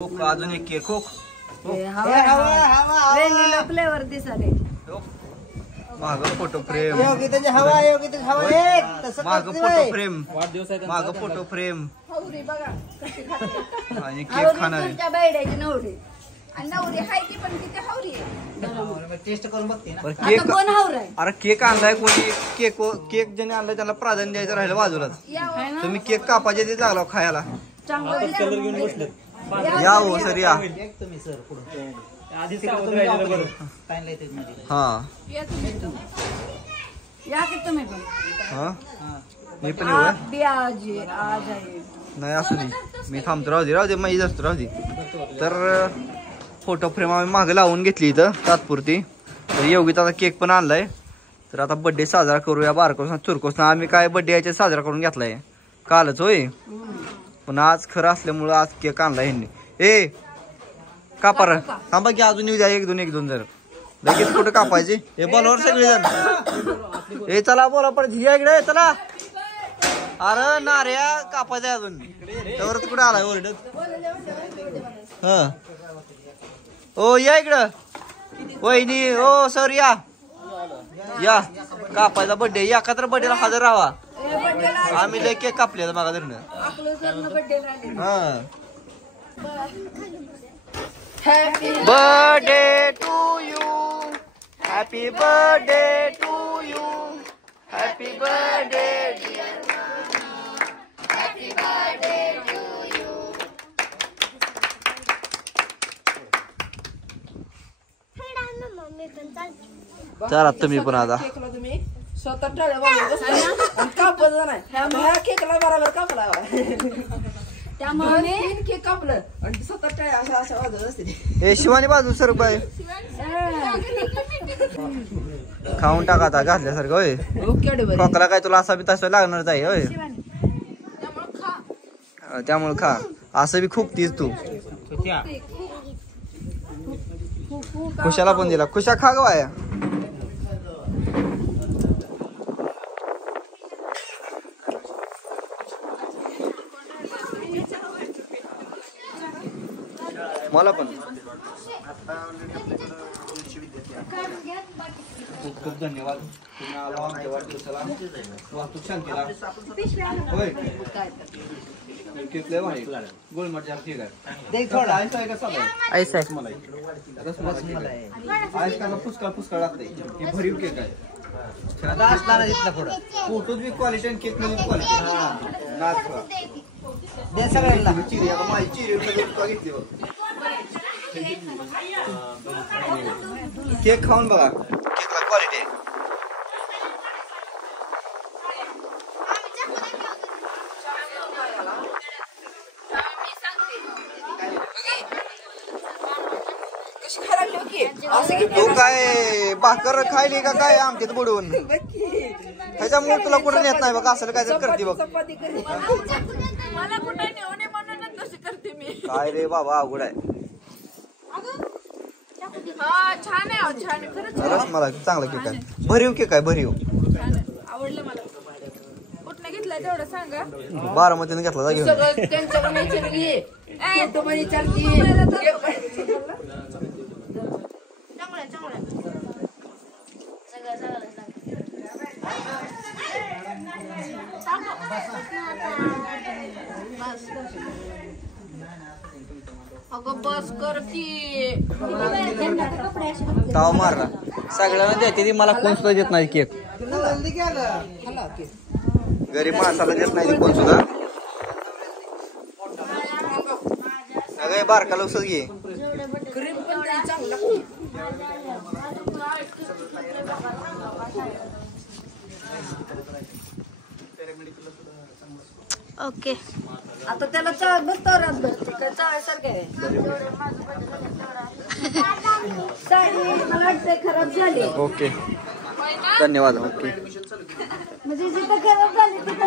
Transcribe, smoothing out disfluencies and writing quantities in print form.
अजून एक केक हो फ्लेवर दिसाले माग फोटो फ्रेम माग फोटो फ्रेम आणि केक खाणारे अरे केक आणलाय कोणी केक ज्याने आणलाय त्याला प्राधान्य द्यायचं राहिलं बाजूलाच तुम्ही केक कापायचे ते लागला खायला या हो सर या हा मी पण नाही असू दे मी थांबतो राहू दे माहीत असतो राहू दे तर फोटो फ्रेम आम्ही मागे लावून घेतली इथं तात्पुरती तर योगिता आता केक पण आणलाय तर आता बर्थडे साजरा करूया बारकोस चुरकोस आम्ही काय बर्थडे याच्या साजरा करून घेतलाय कालच होय पण आज खरं असल्यामुळं आज केक आणला ह्यांनी ए कापार थांबा की अजून येऊ द्या एक दोन जर लगेच कुठं कापायचे हे बोलावर सगळे जण हे चला बोला पण झिया इकडे चला अरे नार्या कापायचंय अजून त्यावरच कुठे आलाय ओरडत हा ओ या इकडं वहिनी ओ सर या कापायचा बर्थडे या का तर बर्थडेला हजर राहा आम्ही लय केक कापलेला मागा धरणं हा happy birthday to you happy birthday to you happy birthday happy birthday to you चला तुम्ही पण आता स्वतः कापलं नाही केकला बरोबर कापला त्यामुळे केक कापलं आणि स्वतः असं वाजवत असते हे शिवानी बाजू सर बाय खाऊन टाका आता घातल्यासारखं होय खोकला काय तुला असा बी तसं लागणारच आहे होय त्यामुळे खा असं बी खूप तीच तू खुशाला पण दिला खुशा खा ग वाया मला पण खूप खूप धन्यवाद तुम्ही आला आमच्या वाढदिवसाला वाहतूक छान केला होय केक भारी गोलमट जाम ठीक आहे थोडा आईस आहे का साधा आईस आहे रसमलाई आईस का फुसका लागतंय हे भरीव केक आहे फोटोज बी क्वालिटी आणि केक मध्ये क्वालिटी नाच दे सगळ्यांना चिरी आता माझी चिरी घेतली बघ केक खाऊन बघा केकला क्वालिटी तू काय भाकर खायली का काय आमच्यात बुडवून ह्याच्यामुळे तुला कुठं नेत नाही बघ असं काय तर करते बघ काय रे बाबा अवघड आहे रसमलाई चांगला केक आहे भरीव केक आहे भरीव आवडलं मला कुठनं घेतलाय तेवढं सांगा बारामतीने घेतला जा घेऊन बस कर की ताव मारला सगळ्यांना देते ती मला कोण सुद्धा देत नाही केक गरीब माणसाला देत नाही कोण सुद्धा अगं बारका लक्षात घे ओके आता त्याला चाळ बसतो रातभर काय चाळायसारखं आहे साडी मला वाटतं खराब झाली ओके धन्यवाद ओके म्हणजे जिथं खराब झाली तिथं